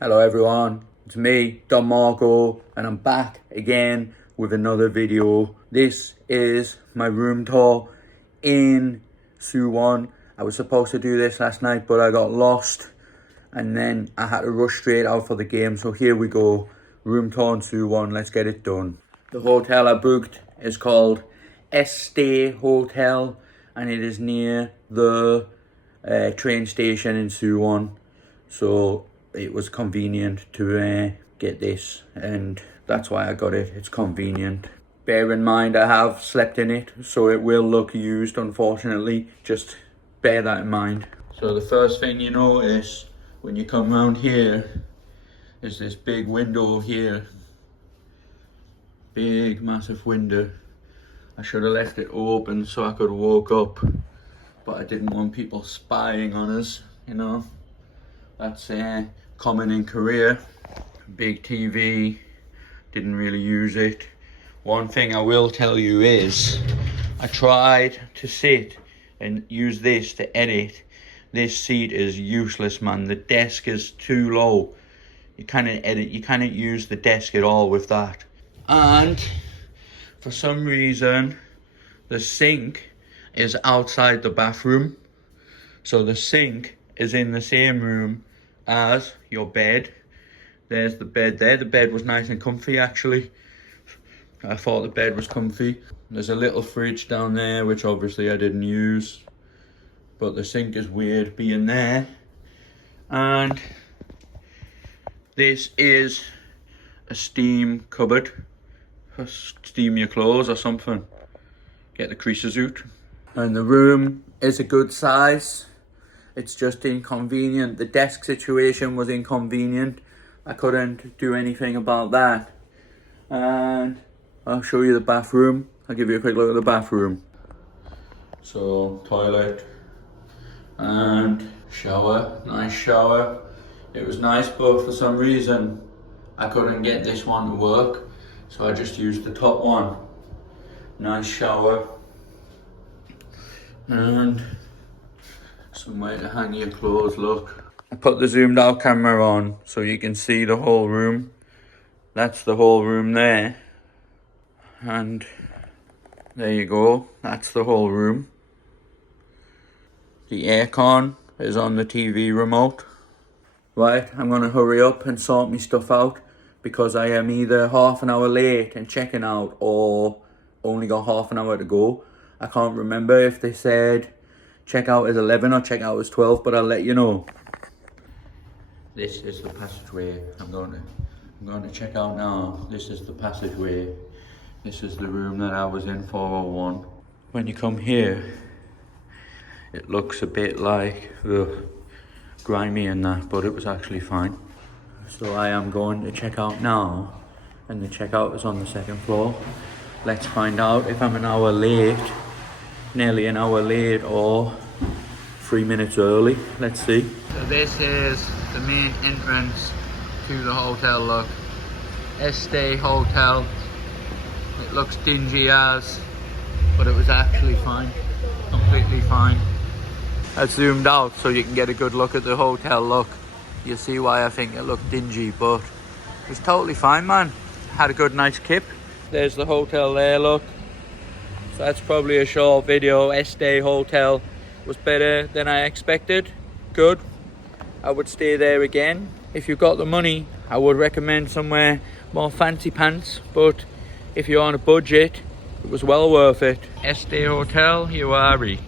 Hello everyone, it's me, Don Maarko, and I'm back again with another video. This is my room tour in Suwon. I was supposed to do this last night, but I got lost, and then I had to rush straight out for the game. So here we go, room tour in Suwon, let's get it done. The hotel I booked is called E스스테이호텔, and it is near the train station in Suwon. So it was convenient to get this, and that's why I got it. It's convenient. Bear in mind I have slept in it, so it will look used, unfortunately. Just bear that in mind. So the first thing you notice when you come around here is this big window here. Big massive window. I should have left it open so I could walk up, but I didn't want people spying on us, you know. That's common in Korea. Big TV, didn't really use it. One thing I will tell you is, I tried to sit and use this to edit. This seat is useless, man. The desk is too low. You cannot edit, you cannot use the desk at all with that. And for some reason, the sink is outside the bathroom. So the sink is in the same room as your bed. There's the bed there. The bed was nice and comfy, actually. I thought the bed was comfy. There's a little fridge down there, which obviously I didn't use, but the sink is weird being there. And this is a steam cupboard. Steam your clothes or something. Get the creases out. And the room is a good size. It's just inconvenient. The desk situation was inconvenient. I couldn't do anything about that. And I'll show you the bathroom. I'll give you a quick look at the bathroom. So, toilet and shower. Nice shower. It was nice, but for some reason I couldn't get this one to work, so I just used the top one. Nice shower. And somewhere to hang your clothes, look. I put the zoomed out camera on so you can see the whole room. That's the whole room there. And there you go, that's the whole room. The aircon is on the TV remote. Right, I'm gonna hurry up and sort my stuff out, because I am either half an hour late in checking out or only got half an hour to go. I can't remember if they said checkout is 11 or checkout is 12, but I'll let you know. This is the passageway. I'm going to check out now. This is the passageway. This is the room that I was in 401. When you come here, it looks a bit like grimy and that, but it was actually fine. So I am going to check out now, and the checkout is on the second floor. Let's find out if I'm an hour late, nearly an hour late, or 3 minutes early. Let's see. So this is the main entrance to the hotel, look. E스스테이호텔. It looks dingy as, but it was actually fine. Completely fine. I zoomed out so you can get a good look at the hotel, look. You see why I think it looked dingy, but it was totally fine, man. Had a good night's kip. There's the hotel there, look. So that's probably a short video. E스스테이호텔 was better than I expected. Good. I would stay there again. If you've got the money, I would recommend somewhere more fancy pants, but if you're on a budget, it was well worth it. E스스테이호텔, you are right.